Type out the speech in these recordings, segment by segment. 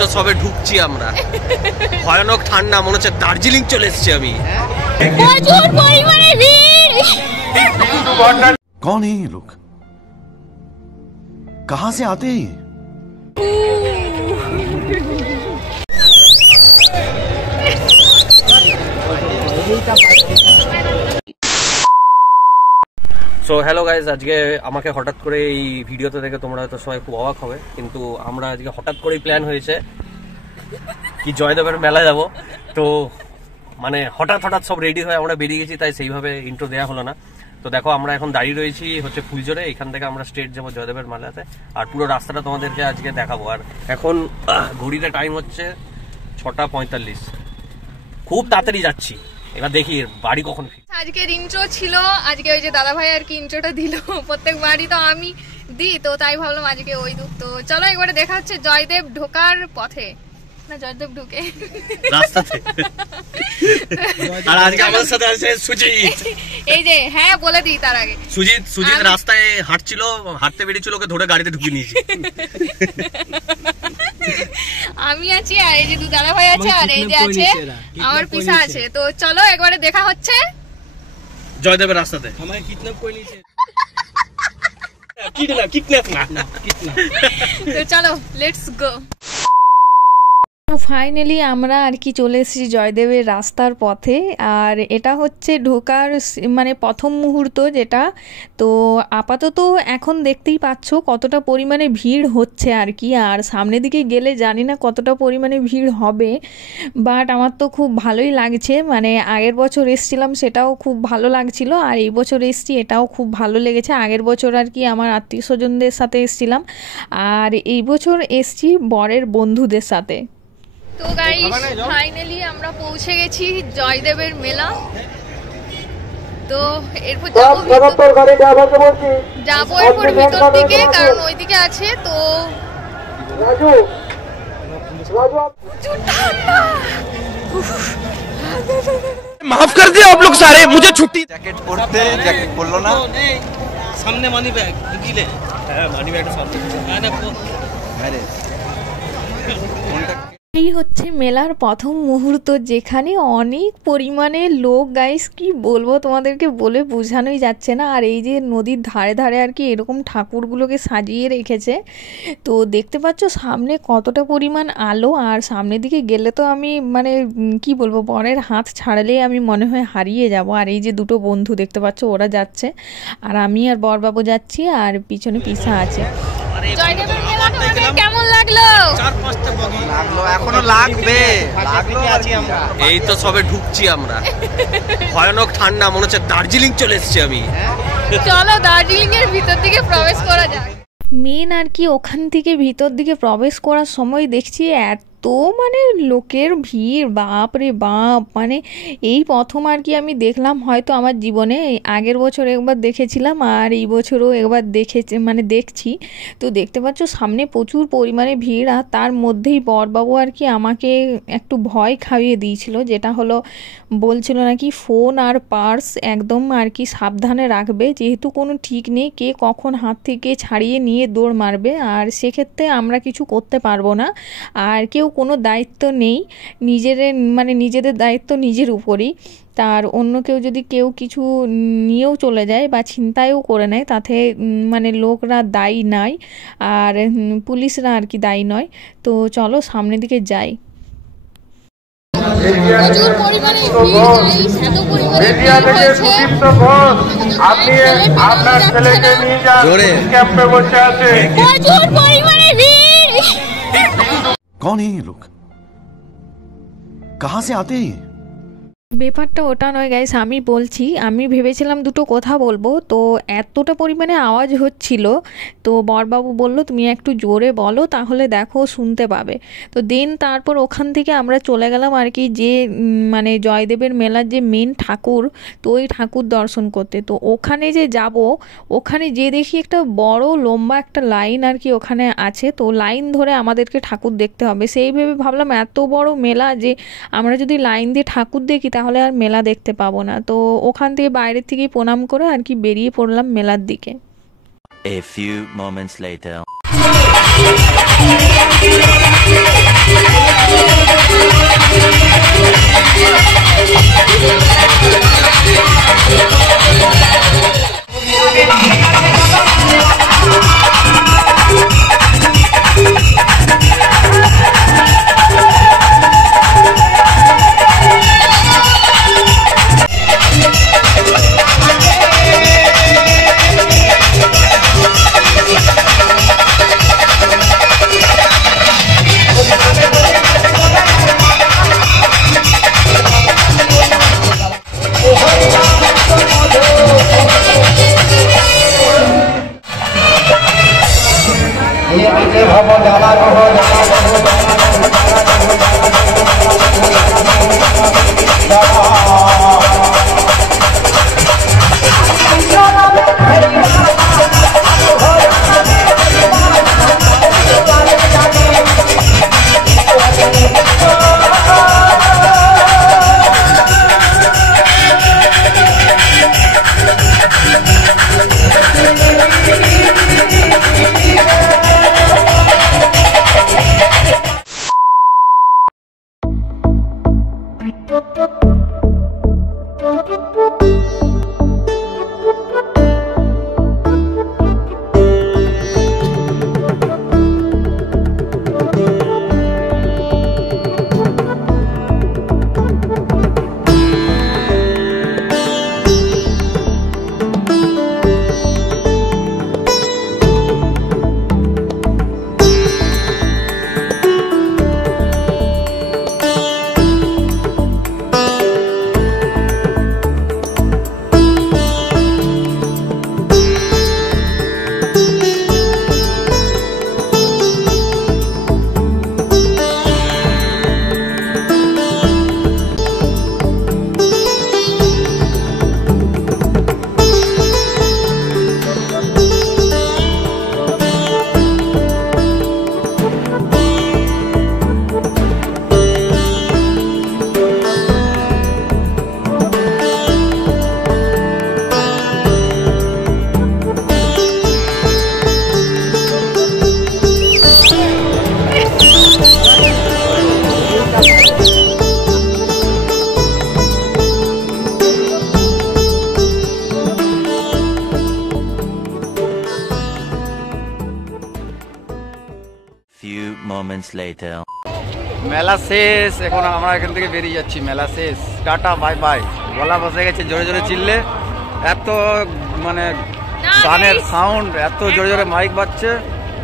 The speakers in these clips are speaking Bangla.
তো সবে ঢুকছি আমরা, ভয়ানক ঠান্ডা, মনে হচ্ছে দার্জিলিং চলে এসেছি আমি। कौन है ये लोग, कहां से आते हैं? সো হ্যালো গাইজ, আজকে আমাকে হঠাৎ করে এই ভিডিওতে দেখে তোমরা হয়তো সবাই খুব অবাক হবে, কিন্তু আমরা আজকে হঠাৎ করেই প্ল্যান হয়েছে কি জয়দেবের মেলা যাব। তো মানে হঠাৎ সব রেডি হয়ে আমরা বেরিয়ে গেছি, তাই সেইভাবে ইন্ট্রো দেওয়া হলো না। তো দেখো আমরা এখন দাঁড়িয়ে রয়েছি হচ্ছে ফুলজোরে, এখান থেকে আমরা স্ট্রেট যাবো জয়দেবের মেলাতে, আর পুরো রাস্তাটা তোমাদেরকে আজকে দেখাবো। আর এখন ঘড়িতে টাইম হচ্ছে 6:45, খুব তাড়াতাড়ি যাচ্ছি। এবার দেখি বাড়ি কখন ফিরি। আজকের ইন্ট্রো ছিল, আজকে ওই যে দাদা ভাই আর কি ইন্ট্রোটা দিল, প্রত্যেক বাড়ি তো আমি দিই, তো তাই ভাবলাম আজকে ওই দুঃখ। তো চলো একবারে দেখা হচ্ছে জয়দেব ঢোকার পথে, না জয়দেব ঢুকে রাস্তাতে। আর আজকে আমাদের সাথে আছে সুজিত। এই যে হ্যাঁ বলে দিই তার আগে, সুজিত রাস্তায় হাঁটছিল, হাঁটতে বেরিয়েছিল, ওকে ধরে গাড়িতে ঢুকিয়ে নিয়েছি। আমি আছি, আর এই যে দু দাদা ভাই আছে, আর এই যে আছে আমার পিসা আছে। তো চলো একবারে দেখা হচ্ছে জয়দেবের রাস্তাতে। তো চলো লেটস গো। ফাইনালি আমরা আর কি চলে এসেছি জয়দেবের রাস্তার পথে, আর এটা হচ্ছে ঢোকার মানে প্রথম মুহূর্ত যেটা। তো আপাতত এখন দেখতেই পাচ্ছ কতটা পরিমাণে ভিড় হচ্ছে আর কি, আর সামনের দিকে গেলে জানি না কতটা পরিমাণে ভিড় হবে, বাট আমার তো খুব ভালোই লাগছে। মানে আগের বছর এসছিলাম সেটাও খুব ভালো লাগছিল, আর এই বছর এসছি এটাও খুব ভালো লেগেছে। আগের বছর আর কি আমার আত্মীয় স্বজনদের সাথে এসছিলাম, আর এই বছর এসছি বরের বন্ধুদের সাথে। তো গাইস ফাইনালি আমরা পৌঁছে গেছি জয়দেবের মেলা। তো এরপর যাবো এরপর ভিতর দিকে, কারণ ওইদিকে আছে। তো মাফ কর দিও आप लोग सारे, मुझे छुट्टी। জ্যাকেট পরতে, জ্যাকেট পরলো না, সামনে মানি ব্যাগ ঢুকিলে। হ্যাঁ মানি ব্যাগটা সামনে। আরে এই হচ্ছে মেলার প্রথম মুহূর্ত, যেখানে অনেক পরিমাণে লোক। গাইস কি বলবো তোমাদেরকে, বলে বোঝানোই যাচ্ছে না। আর এই যে নদীর ধারে ধারে আর কি এরকম ঠাকুরগুলোকে সাজিয়ে রেখেছে, তো দেখতে পাচ্ছ সামনে কতটা পরিমাণ আলো। আর সামনের দিকে গেলে তো আমি মানে কি বলবো, বরের হাত ছাড়লেই আমি মনে হয় হারিয়ে যাব। আর এই যে দুটো বন্ধু দেখতে পাচ্ছ ওরা যাচ্ছে, আর আমি আর বরবাবু যাচ্ছি, আর পিছনে পিসা আছে। জয়দেবের মেলা তোমাদের কেমন লাগলো? লাগলো, এখনো লাগবে, লাগলো আছি আমরা। এই তো সবে ঢুকছি আমরা, ভয়ানক ঠান্ডা, মনে হচ্ছে দার্জিলিং চলে এসেছি আমি। চলো দার্জিলিং এর ভিতর দিকে প্রবেশ করা যাক। মেন আর কি ওখান থেকে ভিতর দিকে প্রবেশ করার সময় দেখছি এত মানে লোকের ভিড়, বাপ রে বাপ। মানে এই প্রথম আর কি আমি দেখলাম, হয়তো আমার জীবনে আগের বছর একবার দেখেছিলাম, আর এই বছরও একবার দেখছি। তো দেখতে পাচ্ছ সামনে প্রচুর পরিমাণে ভিড়, আর তার মধ্যেই বরবাবু আর কি আমাকে একটু ভয় খাইয়ে দিয়েছিল, যেটা হলো বলছিল নাকি ফোন আর পার্স একদম আর কি সাবধানে রাখবে, যেহেতু কোনো ঠিক নেই কে কখন হাত থেকে ছাড়িয়ে নিয়ে দৌড় মারবে, আর সেক্ষেত্রে আমরা কিছু করতে পারবো না, আর কেউ কোনো দায়িত্ব নেই, নিজেদের দায়িত্ব নিজের উপরেই। তার অন্য কেউ কিছু নিয়েও চলে যায় বা ছিনতাইও করে নেয়, তাতে মানে লোকরা দায়ী নয়, আর পুলিশরা আর কি দায়ী নয়। তো চলো সামনের দিকে যাই। প্রচুর পরিমাণে कौन है ये लोग, कहां से आते हैं? ব্যাপারটা ওটা নয় গাইস, আমি বলছি আমি ভেবেছিলাম দুটো কথা বলবো, তো এতটা পরিমাণে আওয়াজ হচ্ছিল, তো বরবাবু বলল তুমি একটু জোরে বলো তাহলে দেখো শুনতে পাবে। তো দেন তারপর ওখান থেকে আমরা চলে গেলাম আর কি যে মানে জয়দেবের মেলার যে মেন ঠাকুর, তো ওই ঠাকুর দর্শন করতে। তো ওখানে যে যাব, ওখানে যে দেখি একটা বড় লম্বা একটা লাইন আর কি ওখানে আছে, তো লাইন ধরে আমাদেরকে ঠাকুর দেখতে হবে। সেই ভেবে ভাবলাম এত বড় মেলা যে আমরা যদি লাইন দিয়ে ঠাকুর দেখি তাহলে আর মেলা দেখতে পাবো না। তো ওখান থেকে বাইরের থেকে প্রণাম করে আর কি বেরিয়ে পড়লাম মেলার দিকে। A few moments later. Few moments later. মেলা শেষ, এখন আমরা এখান থেকে বেরিয়ে যাচ্ছি। মেলা শেষ, টাটা বাই বাই। গলা বসে গেছে, জোরে জোরে চিল্লে, এত মানে গানের সাউন্ড, এত জোরে জোরে মাইক বাজছে,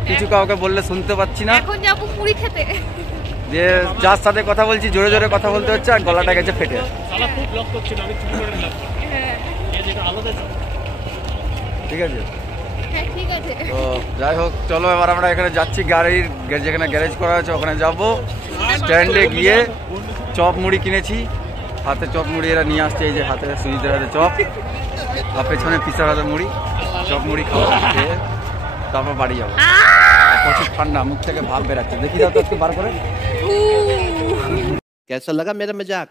কিছু কাউকে বললে শুনতে পাচ্ছি না। এখন যাবো পুরি খেতে। যে যার সাথে কথা বলছি জোরে জোরে কথা বলতে হচ্ছে, আর গলাটা গেছে ফেটে। ঠিক আছে, হ্যাঁ ঠিক আছে। তো যাই হোক, চলো এবার আমরা এখানে যাচ্ছি, গাড়ির যেখানে গ্যারেজ করা হয়েছে ওখানে যাব। স্ট্যান্ডে গিয়ে চপ মুড়ি কিনেছি, হাতে চপ মুড়ি এরা নিয়ে আসছে, এই যে হাতে সুজিতের হাতে চপ, আর পেছনে পিসার হাতে মুড়ি, চপ মুড়ি খাওয়া খেয়ে তারপর বাড়ি যাবো। প্রচুর ঠান্ডা, মুখ থেকে ভাব বেরাচ্ছে। দেখি দাও তো একটু বার করে। कैसा लगा मेरा मजाक?